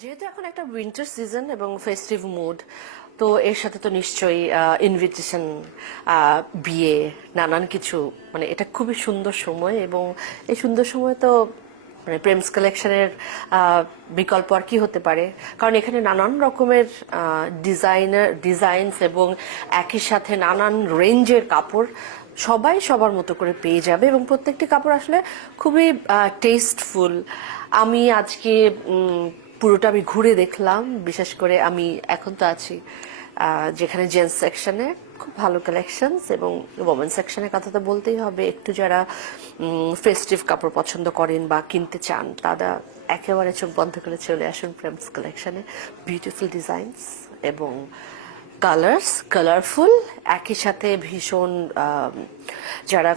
যেহেতু এখন একটা উইন্টার সিজন এবং ফেস্টিভ মুড, তো এর সাথে তো নিশ্চয়ই ইনভিটেশন, বিয়ে, নানান কিছু, মানে এটা খুবই সুন্দর সময়। এবং এই সুন্দর সময় তো মানে প্রেমস কালেকশনের বিকল্প আর কি হতে পারে, কারণ এখানে নানান রকমের ডিজাইনস এবং একই সাথে নানান রেঞ্জের কাপড় সবাই সবার মতো করে পেয়ে যাবে, এবং প্রত্যেকটি কাপড় আসলে খুবই টেস্টফুল। আমি আজকে পুরোটা আমি ঘুরে দেখলাম, বিশেষ করে আমি এখন তো আছি যেখানে জেন্টস সেকশনে খুব ভালো কালেকশনস, এবং ওমেন সেকশনের কথা তো বলতেই হবে। একটু যারা ফেস্টিভ কাপড় পছন্দ করেন বা কিনতে চান, তারা একেবারে চোখ বন্ধ করে চলে আসুন প্রেমস কালেকশনে। বিউটিফুল ডিজাইনস এবং কালারফুল, একই সাথে ভীষণ যারা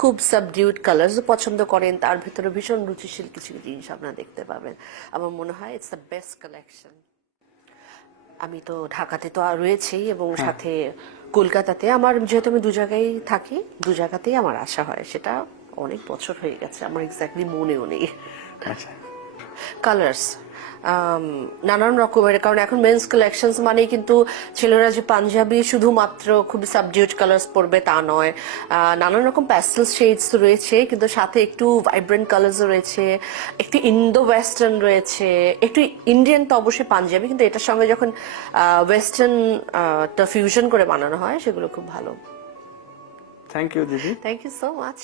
খুব সাবডিউড কালার্স পছন্দ করেন, তার ভিতরে ভীষণ রুচিশীল কিছু জিনিস আপনারা দেখতে পাবেন। আমার মনে হয় ইটস দ্য বেস্ট কালেকশন। আমি তো ঢাকাতে তো আর রয়েছেই, এবং সাথে কলকাতাতে আমার, যেহেতু আমি দু জায়গায় থাকি, দু জায়গাতেই আমার আসা হয়। সেটা অনেক বছর হয়ে গেছে, আমার এক্স্যাক্টলি মনেও নেই। আচ্ছা, কালার্স নানান রকমের, কারণ এখন মেন্স কালেকশনস মানেই কিন্তু ছেলেরা যে পাঞ্জাবি শুধুমাত্র খুব সাবডিউট কালার্স পরবে তা নয়, নানান রকম প্যাস্টেল শেডস রয়েছে, কিন্তু সাথে একটু ভাইব্রেন্ট কালার্সও রয়েছে, একটু ইন্দো ওয়েস্টার্ন রয়েছে, একটু ইন্ডিয়ান তো অবশ্যই পাঞ্জাবি, কিন্তু এটার সঙ্গে যখন ওয়েস্টার্নটা ফিউশন করে বানানো হয়, সেগুলো খুব ভালো। থ্যাংক ইউ দিদি। Thank you so much.